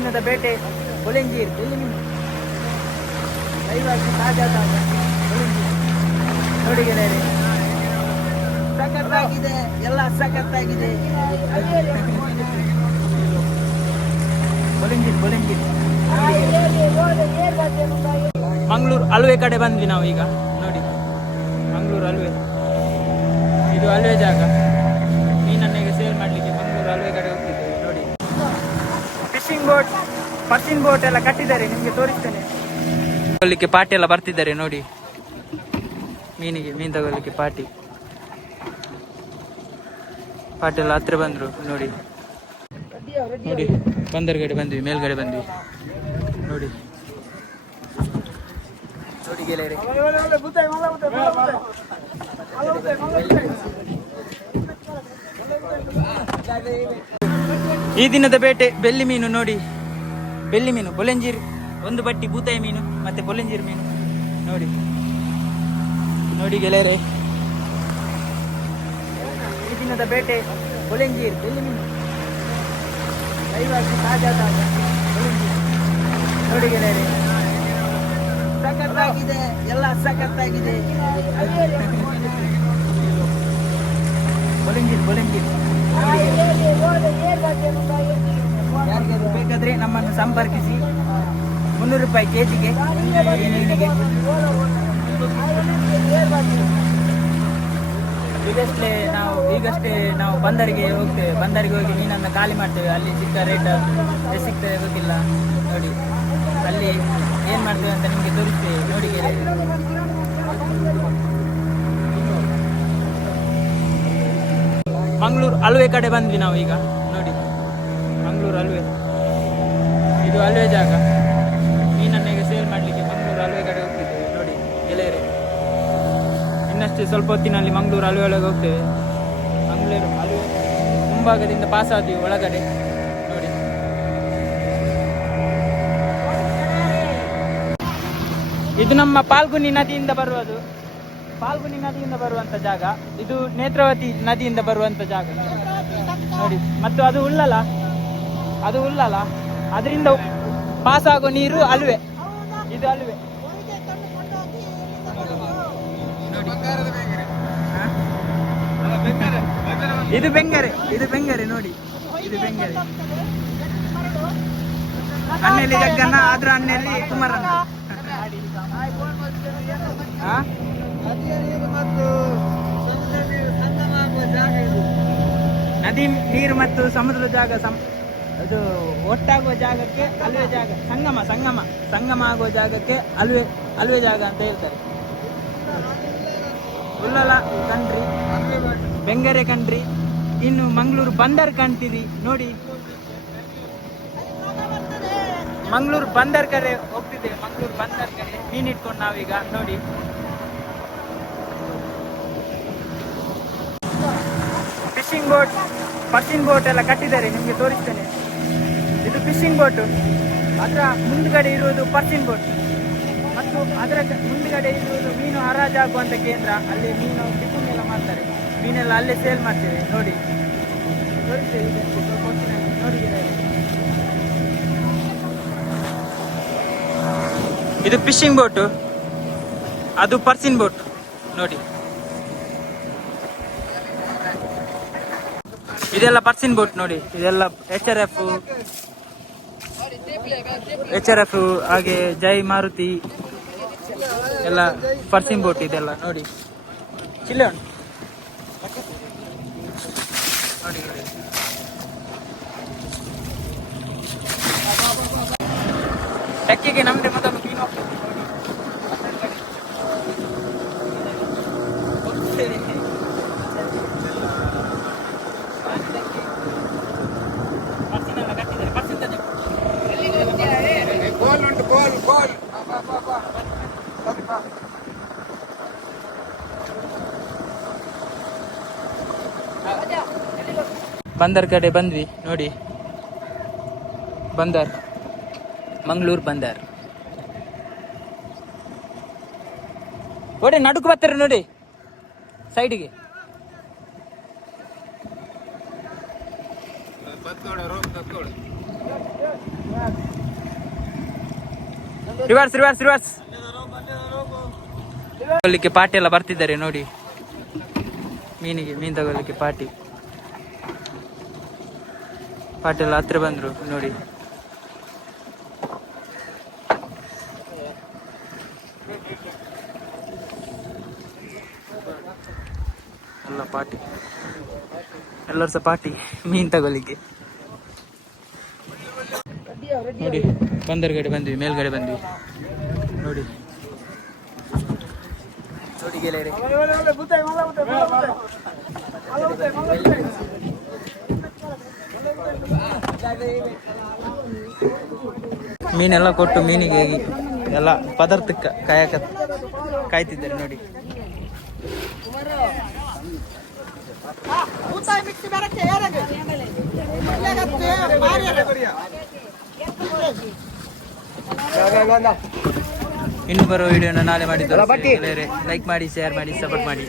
ದಿನದ ಬೇಟೆ ಕೊಲೆಂಜೀರ್ ಎಲ್ಲಿ ನಿಮ್ಮ? ದಯವಾಗಿ ತಾಜಾ ತಾಜಾ ನೋಡಿ ಗೆಳೆಯರೆ. ಸಖತ್ತಾಗಿದೆ, ಎಲ್ಲ ಸಖತ್ತಾಗಿದೆ. ಕೊಲೆಂಜೀರ್ ಕೊಲೆಂಜೀರ್ ಮಂಗಳೂರು ಅಲ್ವೆ ಕಡೆ ಬಂದ್ವಿ ನಾವು ಈಗ ನೋಡಿ, ಮಂಗಳೂರು ಅಲ್ವೆ. ಇದು ಅಲ್ವೆ ಜಾಗ. ಫಿಶಿಂಗ್ ಬೋಟ್ ಎಲ್ಲ ಕಟ್ಟಿದ್ದಾರೆ, ನಿಮಗೆ ತೋರಿಸ್ತೇನೆ. ತಗೊಳ್ಳಿಕ್ಕೆ ಪಾಟಿ ಎಲ್ಲ ಬರ್ತಿದ್ದಾರೆ ನೋಡಿ. ಮೀನಿಗೆ, ಮೀನು ತಗೊಳ್ಳಿಕ್ಕೆ ಪಾಟಿ. ಪಾರ್ಟಿ ಎಲ್ಲ ಹತ್ರ ಬಂದ್ರು ನೋಡಿ. ನೋಡಿ, ಬಂದರ್ಗಡೆ ಬಂದ್ವಿ, ಮೇಲ್ಗಡೆ ಬಂದ್ವಿ. ನೋಡಿ. ನೋಡಿ ಗೆಳೆಯರೆ. ಈ ದಿನದ ಬೇಟೆ, ಬೆಳ್ಳಿ ಮೀನು ನೋಡಿ. ಬೆಳ್ಳಿ ಮೀನು ಬೊಲೆಂಜೀರ್ ಒಂದು ಬಟ್ಟಿ ಬೂತಾಯಿ ಮೀನು ಮತ್ತೆ ಬೊಲೆಂಜೀರ್ ಮೀನು ನೋಡಿ ನೋಡಿ ಗೆಳೆಯರೆ ಈ ದಿನದ ಬೇಟೆ ಬೊಲೆಂಜೀರ್ ಬೆಳ್ಳಿ ಮೀನು ದಯವಾಗಿ ತಾಜಾ ತಾಜಾ ನೋಡಿ ಗೆಳೆಯರೆ ಸಖತ್ತಾಗಿದೆ ಎಲ್ಲ ಸಖತ್ತಾಗಿದೆ ಬೊಲೆಂಜೀರ್ ಬೊಲೆಂಜೀರ್ ಯಾರಿಗಾದ್ರು ಬೇಕಾದ್ರೆ ನಮ್ಮನ್ನು ಸಂಪರ್ಕಿಸಿ. ಮುನ್ನೂರು ರೂಪಾಯಿ ಕೆ ಜಿಗೆ ಈಗಷ್ಟೇ ನಾವು ಈಗಷ್ಟೇ ನಾವು ಬಂದರಿಗೆ ಹೋಗ್ತೇವೆ. ಬಂದರಿಗೆ ಹೋಗಿ ಮೀನನ್ನು ಖಾಲಿ ಮಾಡ್ತೇವೆ. ಅಲ್ಲಿ ಸಿಕ್ಕ ರೇಟ್ ಸಿಗ್ತದೆ ಗೊತ್ತಿಲ್ಲ. ನೋಡಿ, ಅಲ್ಲಿ ಏನು ಮಾಡ್ತೇವೆ ಅಂತ ನಿಮಗೆ ತೋರಿಸ್ತೇವೆ. ನೋಡಿ. ಮಂಗಳೂರು ಅಳುವೆ ಕಡೆ ಬಂದ್ವಿ ನಾವು ಈಗ. ನೋಡಿ. ಮಂಗಳೂರು ಅಲ್ವೇ ಇದು ಅಲ್ವೇ ಜಾಗ. ಮೀನನ್ನಿಗೆ ಸೇಲ್ ಮಾಡಲಿಕ್ಕೆ ಮಂಗಳೂರು ಅಲ್ವೆ ಕಡೆ ಹೋಗ್ತಿದ್ದೇವೆ ನೋಡಿ ಗೆಳೆಯರೆ ಇನ್ನಷ್ಟೇ ಸ್ವಲ್ಪ ಹೊತ್ತಿನಲ್ಲಿ ಮಂಗಳೂರು ಅಲ್ವೆ ಒಳಗೆ ಹೋಗ್ತೇವೆ. ಮಂಗಳೂರು ಅಲ್ವೆ ಮುಂಭಾಗದಿಂದ ಪಾಸ್ ಆದ್ವಿ ಒಳಗಡೆ. ನೋಡಿ. ಇದು ನಮ್ಮ ಪಾಲ್ಗುನಿ ನದಿಯಿಂದ ಬರುವುದು. ಪಾಲ್ಗುನಿ ನದಿಯಿಂದ ಬರುವಂತ ಜಾಗ. ಇದು ನೇತ್ರಾವತಿ ನದಿಯಿಂದ ಬರುವಂತ ಜಾಗ. ನೋಡಿ. ಮತ್ತು ಅದು ಉಳ್ಳಲ್ಲ? ಅದು ಹುಲ್ಲಲ್ಲ ಅದರಿಂದ ಪಾಸ್ ಆಗೋ ನೀರು ಅಲ್ವೆ? ಇದು ಅಲ್ವೆ? ಇದು ಬೆಂಗರೆ ಇದು ಬೆಂಗರೆ ನೋಡಿ. ಇದು ಬೆಂಗರೆ. ಅಣ್ಣಲ್ಲಿ ಜಗ್ಗನ್ನ ಆದ್ರೂ ಅಣ್ಣಲ್ಲಿ ಕುಮಾರಣ್ಣ? ನದಿ ನೀರು ಮತ್ತು ಸಮುದ್ರದ ಜಾಗ ಸಂ ಅದು ಒಟ್ಟಾಗುವ ಜಾಗಕ್ಕೆ ಅಲ್ವೇ ಜಾಗ, ಸಂಗಮ ಸಂಗಮ ಸಂಗಮ ಆಗುವ ಜಾಗಕ್ಕೆ ಅಲ್ವೇ ಅಲ್ವೇ ಜಾಗ ಅಂತ ಹೇಳ್ತಾರೆ. ಉಲ್ಲಲ ಕಂಟ್ರಿ ಬೆಂಗರೆ ಕಂಟ್ರಿ ಇನ್ನು ಮಂಗಳೂರು ಬಂದರ್ ಕಾಣ್ತೀರಿ, ನೋಡಿ. ಮಂಗಳೂರು ಬಂದರ್ ಕಡೆ ಹೋಗ್ತಿದ್ದೇವೆ, ಮಂಗಳೂರು ಬಂದರ್ ಕಡೆ ಮೀನ್ ಇಟ್ಕೊಂಡು ನಾವೀಗ, ನೋಡಿ. ಫಿಶಿಂಗ್ ಬೋಟ್ ಫಿಶಿಂಗ್ ಬೋಟ್ ಎಲ್ಲ ಕಟ್ಟಿದ್ದಾರೆ, ನಿಮಗೆ ತೋರಿಸ್ತೇನೆ. Fishing boat. ಅದರ ಮುಂದುಗಡೆ ಇರುವುದು ಪರ್ಸಿನ್ ಬೋಟ್. ಮತ್ತು ಅದರ ಮುಂದುಗಡೆ ಇರುವುದು ಮೀನು ಹರಾಜಾಗುವಂಥ ಕೇಂದ್ರ. ಅಲ್ಲಿ ಮೀನು ಫಿಶಿಂಗ್ ಎಲ್ಲ ಮಾಡ್ತಾರೆ. ಮೀನೆಲ್ಲ ಅಲ್ಲೇ ಸೇಲ್ ಮಾಡ್ತೇವೆ. ನೋಡಿ. ನೋಡಿ. ಇದು ಫಿಶಿಂಗ್ ಬೋಟು. ಅದು ಪರ್ಸಿನ್ ಬೋಟ್. ನೋಡಿ. ಇದೆಲ್ಲ ಪರ್ಸಿನ್ ಬೋಟ್ ನೋಡಿ. ಇದೆಲ್ಲ H R F H R F ಹಾಗೆ ಜೈ ಮಾರುತಿ ಎಲ್ಲ ಫರ್ಸಿಂಗ್ ಬೋಟ್ ಇದೆಲ್ಲ ನೋಡಿ. ಚಿಲ್ಲ ನೋಡಿ ಟಕ್ಕಿಗೆ ನಮ್ದೆ ಮೊದಲು ಮೀನು ಹೋಗ್ತದೆ ನೋಡಿ. ಹೋಗ್ತದೆ. ಪರ್ಸಿನೆಲ್ಲ ಕಟ್ಟಿದ್ದಾರೆ ಪರ್ಸಿನ್ ತಂದೆ. ಗೋಲ್ ಉಂಟು ಗೋಲ್ ಗೋಲ್ ಬಂದರ್ ಕಡೆ ಬಂದ್ವಿ ನೋಡಿ. ಬಂದರ್. ಮಂಗಳೂರು ಬಂದರ್. ನೋಡಿ ನಡುಕು ಬರ್ತಾರೆ ನೋಡಿ. ಸೈಡಿಗೆ. ರಿವರ್ಸ್ ರಿವರ್ಸ್ ರಿವರ್ಸ್ ಪಾಟಿ ಎಲ್ಲ ಬರ್ತಿದ್ದಾರೆ ನೋಡಿ. ಮೀನಿಗೆ, ಮೀನು ತಗೊಳ್ಳಿಕ್ಕೆ ಪಾಟಿ. ಪಾಟಿ ಎಲ್ಲ ಹತ್ರ ಬಂದ್ರು, ನೋಡಿ. ಎಲ್ಲ ಪಾಟಿ. ಎಲ್ಲರೂ ಸಹ ಪಾಟಿ, ಮೀನು ತಗೊಳ್ಳಿಕ್ಕೆ. ನೋಡಿ, ಬಂದರ್ಗಡೆ ಬಂದ್ವಿ, ಮೇಲ್ಗಡೆ ಬಂದ್ವಿ. ನೋಡಿ. ಮೀನೆಲ್ಲ ಕೊಟ್ಟು ಮೀನಿಗೆ ಎಲ್ಲ ಪದಾರ್ಥಕ್ಕೆ ಕಾಯಕ ಕಾಯ್ತಿದ್ದಾರೆ ನೋಡಿ. ಇನ್ನು ಬರೋ ವಿಡಿಯೋನ ನಾಳೆ ಮಾಡಿ ಲೈಕ್ ಮಾಡಿ ಶೇರ್ ಮಾಡಿ ಸಪೋರ್ಟ್ ಮಾಡಿ.